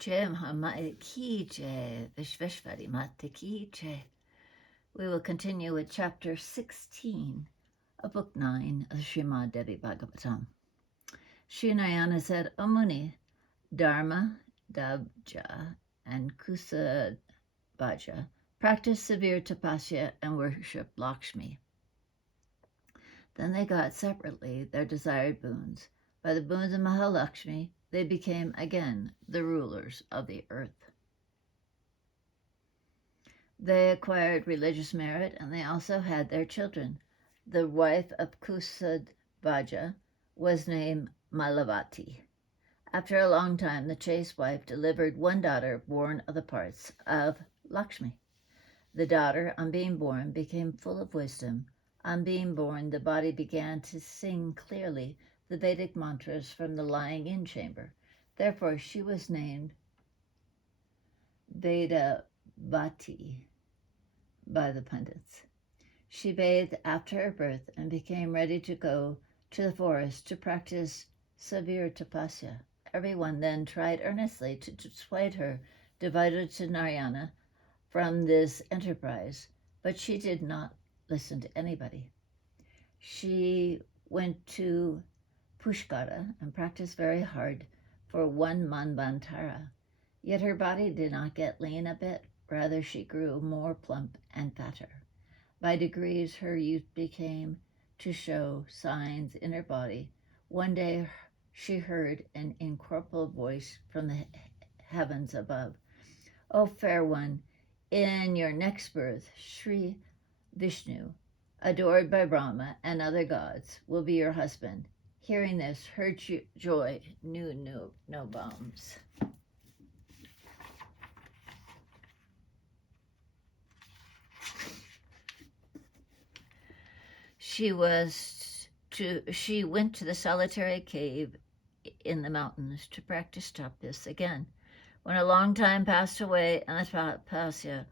Jai Mahamaya Ki Jai, Vishveshvari Mata Ki Jai. We will continue with chapter 16 of book 9 of Srimad Devi Bhagavatam. Sri Narayana said, O Muni, Dharma, Dabja, and Kusabhaja practiced severe tapasya and worship Lakshmi. Then they got separately their desired boons. By the boons of Mahalakshmi, they became again the rulers of the earth. They acquired religious merit, and they also had their children. The wife of Kusabhaja was named Malavati. After a long time, the chaste wife delivered one daughter born of the parts of Lakshmi. The daughter, on being born, became full of wisdom. On being born, the body began to sing clearly the Vedic mantras from the lying-in chamber. Therefore, she was named Vedavati by the Pandits. She bathed after her birth and became ready to go to the forest to practice severe tapasya. Everyone then tried earnestly to dissuade her, devoted to Narayana, from this enterprise, but she did not listen to anybody. She went to Pushkara and practiced very hard for 1 manvantara. Yet her body did not get lean a bit, rather she grew more plump and fatter. By degrees her youth began to show signs in her body. One day she heard an incorporeal voice from the heavens above. O fair one, in your next birth, Sri Vishnu, adored by Brahma and other gods, will be your husband. Hearing this, her joy knew no bounds. She went to the solitary cave in the mountains to practice tapasya again. When a long time passed away and the tapasya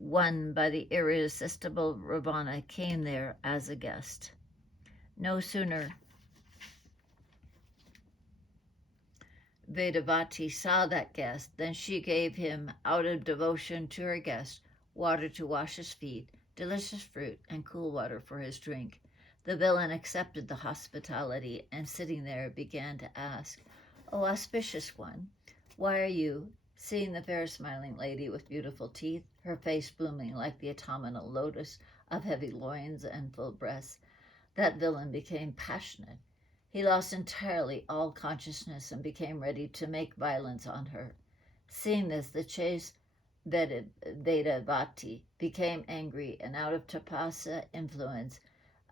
won by the irresistible Ravana came there as a guest. No sooner Vedavati saw that guest than she gave him, out of devotion to her guest, water to wash his feet, delicious fruit, and cool water for his drink. The villain accepted the hospitality and sitting there began to ask, O auspicious one, why are you, seeing the fair smiling lady with beautiful teeth, her face blooming like the autumnal lotus of heavy loins and full breasts? That villain became passionate. He lost entirely all consciousness and became ready to make violence on her. Seeing this, the chaste Vedavati became angry and out of tapasya influence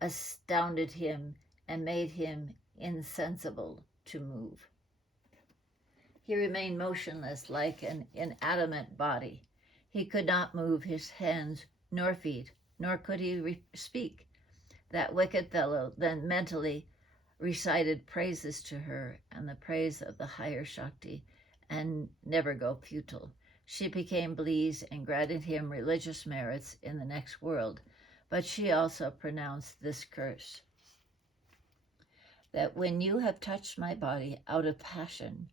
astounded him and made him insensible to move. He remained motionless like an inanimate body. He could not move his hands nor feet, nor could he speak. That wicked fellow then mentally recited praises to her and the praise of the higher Shakti and never go futile. She became pleased and granted him religious merits in the next world, but she also pronounced this curse, that when you have touched my body out of passion,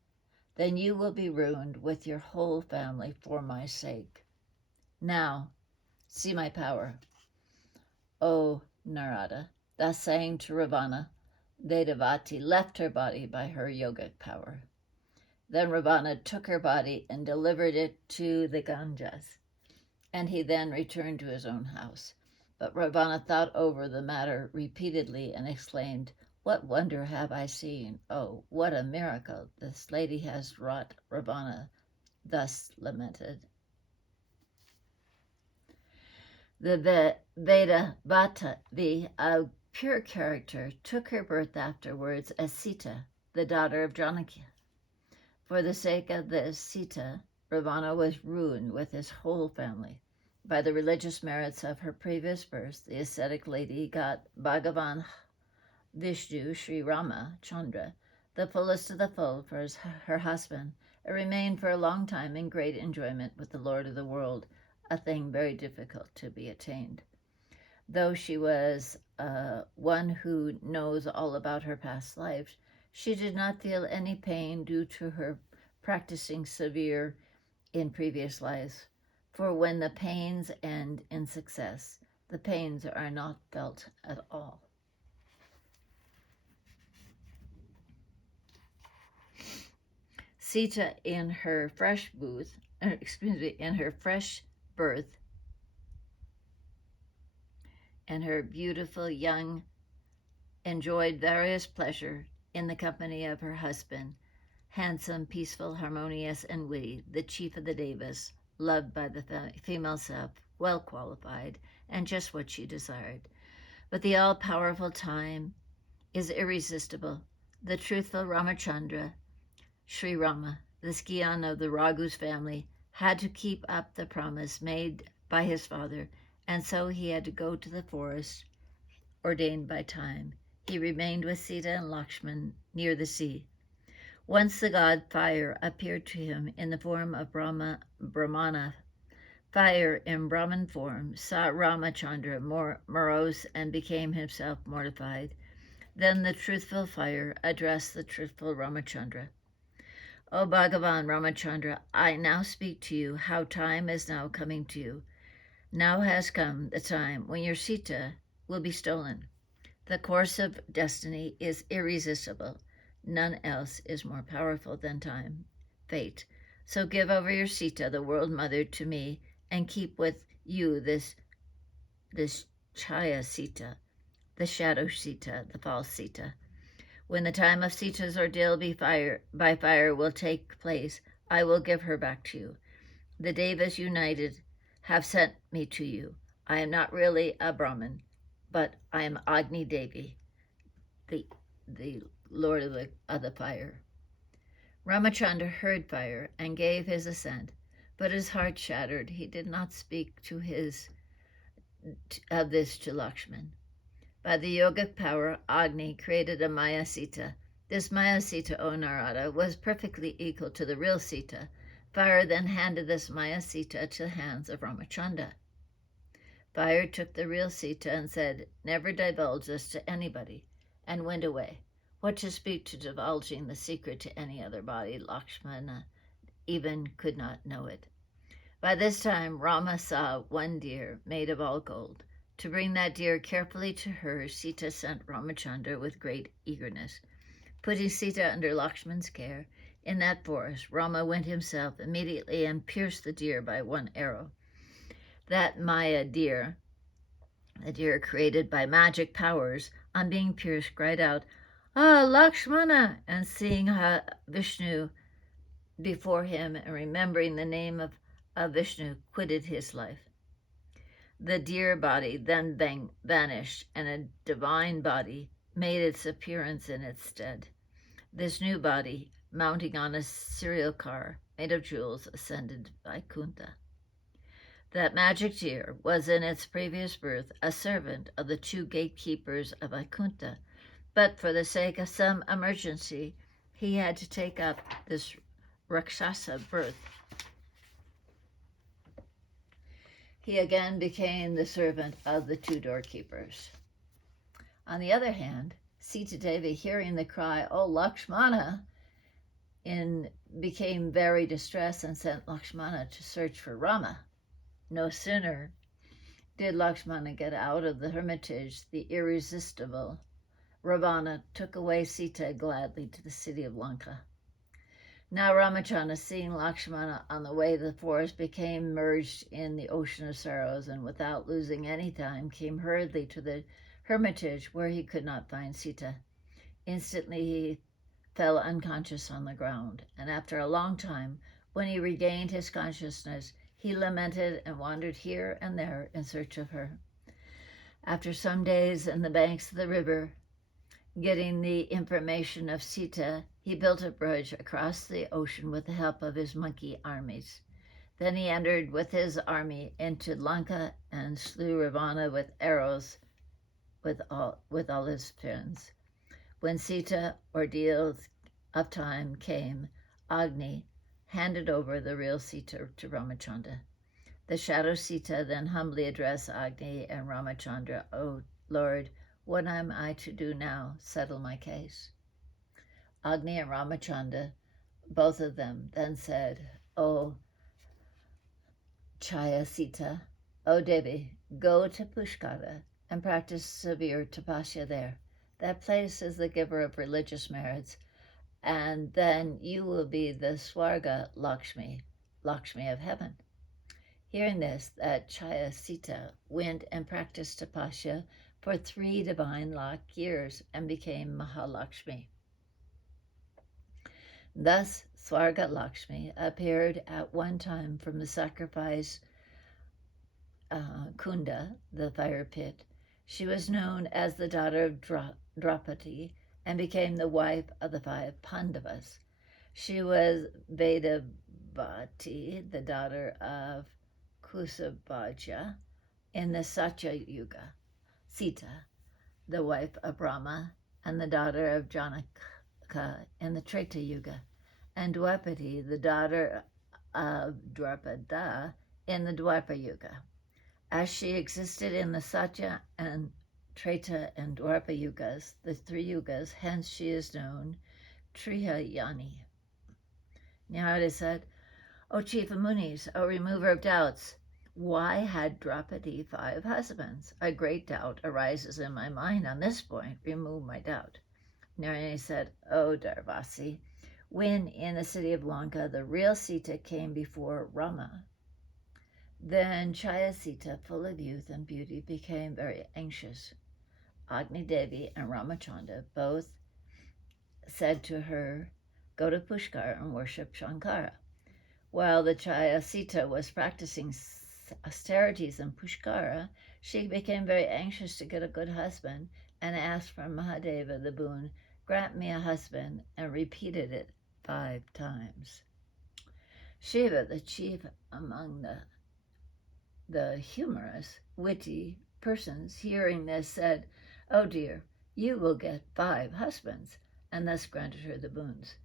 then you will be ruined with your whole family for my sake. Now, see my power, O Narada. Thus saying to Ravana, Vedavati left her body by her yogic power. Then Ravana took her body and delivered it to the Ganges, and he then returned to his own house. But Ravana thought over the matter repeatedly and exclaimed, What wonder have I seen? Oh, what a miracle this lady has wrought. Ravana thus lamented. The Vedavati of pure character took her birth afterwards as Sita, the daughter of Janaki. For the sake of this Sita, Ravana was ruined with his whole family. By the religious merits of her previous birth, the ascetic lady got Bhagavan Vishnu Sri Rama Chandra, the fullest of the full, for her husband, and remained for a long time in great enjoyment with the Lord of the world, a thing very difficult to be attained. Though she was one who knows all about her past lives, she did not feel any pain due to her practicing severe in previous lives. For when the pains end in success, the pains are not felt at all. Sita, in her fresh birth, and her beautiful young, enjoyed various pleasure in the company of her husband, handsome, peaceful, harmonious, and witty, the chief of the Devas, loved by the female self, well qualified, and just what she desired. But the all-powerful time is irresistible. The truthful Ramachandra, Sri Rama, the scion of the Raghu's family, had to keep up the promise made by his father, and so he had to go to the forest ordained by time. He remained with Sita and Lakshman near the sea. Once the god Fire appeared to him in the form of Brahmana. Fire in Brahman form saw Ramachandra morose and became himself mortified. Then the truthful Fire addressed the truthful Ramachandra. O Bhagavan Ramachandra, I now speak to you how time is now coming to you. Now has come the time when your Sita will be stolen. The course of destiny is irresistible. None else is more powerful than time, fate. So give over your Sita, the world mother, to me, and keep with you this Chaya Sita, the shadow Sita, the false Sita. When the time of Sita's ordeal by fire will take place, I will give her back to you. The Devas united have sent me to you. I am not really a Brahmin, but I am Agni Devi, the Lord of the fire. Ramachandra heard Fire and gave his assent, but his heart shattered. He did not speak of this to Lakshman. By the yogic power, Agni created a Maya Sita. This Maya Sita, O Narada, was perfectly equal to the real Sita. Fire then handed this Maya Sita to the hands of Ramachandra. Fire took the real Sita and said, "Never divulge this to anybody," and went away. What to speak to divulging the secret to any other body? Lakshmana even could not know it. By this time, Rama saw one deer made of all gold. To bring that deer carefully to her, Sita sent Ramachandra with great eagerness. Putting Sita under Lakshman's care, in that forest, Rama went himself immediately and pierced the deer by one arrow. That Maya deer, the deer created by magic powers, on being pierced, cried out, "Ah, Lakshmana!" and seeing Vishnu before him and remembering the name of Vishnu, quitted his life. The deer body then vanished, and a divine body made its appearance in its stead. This new body, mounting on a serial car made of jewels, ascended Vaikuntha. That magic deer was in its previous birth a servant of the two gatekeepers of Vaikuntha, but for the sake of some emergency, he had to take up this Rakshasa birth. He again became the servant of the two doorkeepers. On the other hand, Sita Devi, hearing the cry, "Oh, Lakshmana," became very distressed and sent Lakshmana to search for Rama. No sooner did Lakshmana get out of the hermitage, the irresistible Ravana took away Sita gladly to the city of Lanka. Now Ramachandra, seeing Lakshmana on the way to the forest, became merged in the ocean of sorrows, and without losing any time came hurriedly to the hermitage where he could not find Sita. Instantly he fell unconscious on the ground, and after a long time, when he regained his consciousness, he lamented and wandered here and there in search of her. After some days on the banks of the river, getting the information of Sita, he built a bridge across the ocean with the help of his monkey armies. Then he entered with his army into Lanka and slew Ravana with arrows with all his friends. When Sita ordeal of time came, Agni handed over the real Sita to Ramachandra. The shadow Sita then humbly addressed Agni and Ramachandra, "O Lord, what am I to do now? Settle my case." Agni and Ramachandra both of them then said, "O Chayasita, O Devi, go to Pushkara and practice severe tapasya there. That place is the giver of religious merits, and then you will be the Swarga Lakshmi, Lakshmi of heaven." Hearing this, that Chayasita went and practiced tapasya for 3 divine lakh years and became Mahalakshmi. Thus, Swarga Lakshmi appeared at one time from the sacrifice Kunda, the fire pit. She was known as the daughter of Draupadi and became the wife of the 5 Pandavas. She was Vedavati, the daughter of Kusabhaja, in the Satya Yuga, Sita, the wife of Brahma, and the daughter of Janaka in the Treta Yuga, and Dwapati, the daughter of Dwapada in the Dwapara Yuga. As she existed in the Satya and Treta and Dwapara Yugas, the 3 Yugas, hence she is known Trihayani. Narada said, "O chief of Munis, O remover of doubts, why had Draupadi 5 husbands? A great doubt arises in my mind on this point. Remove my doubt." Narayana said, "O Darvasi, when in the city of Lanka the real Sita came before Rama, then Chayasita, full of youth and beauty, became very anxious. Agni Devi and Ramachandra both said to her, 'Go to Pushkar and worship Shankara.' While the Chayasita was practicing austerities in Pushkara, she became very anxious to get a good husband and asked from Mahadeva the boon, 'Grant me a husband,' and repeated it 5 times. Shiva, the chief among the humorous, witty persons, hearing this, said, 'Oh dear, you will get 5 husbands,' and thus granted her the boons.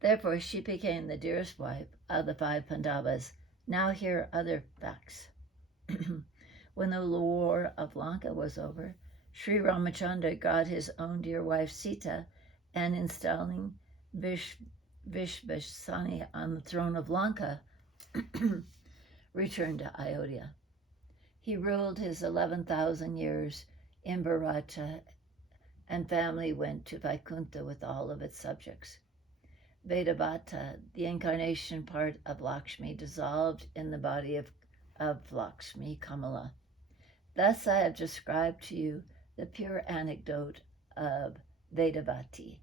Therefore she became the dearest wife of the 5 Pandavas. Now hear other facts. When the war of Lanka was over, Sri Ramachandra got his own dear wife Sita, and installing Vishvasani on the throne of Lanka, returned to Ayodhya. He ruled his 11,000 years in Bharata, and family went to Vaikuntha with all of its subjects. Vedavata, the incarnation part of Lakshmi, dissolved in the body of Lakshmi, Kamala. Thus I have described to you the pure anecdote of Vedavati.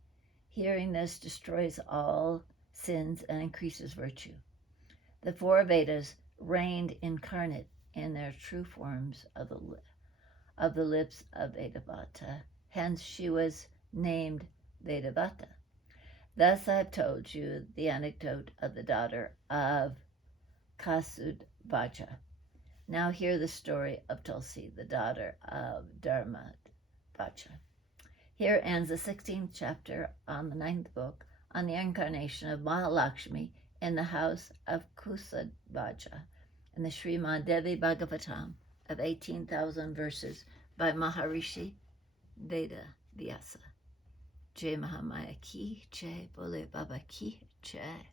Hearing this destroys all sins and increases virtue. The 4 Vedas reigned incarnate in their true forms of the lips of Vedavata. Hence she was named Vedavata. Thus I have told you the anecdote of the daughter of Kasudvaja. Now hear the story of Tulsi, the daughter of Dharmavaja. Here ends the 16th chapter on the 9th book on the incarnation of Mahalakshmi in the house of Kusudvaja in the Srimad Devi Bhagavatam of 18,000 verses by Maharishi Veda Vyasa. Jai Mahamaya ki jai, Bole Baba ki jai.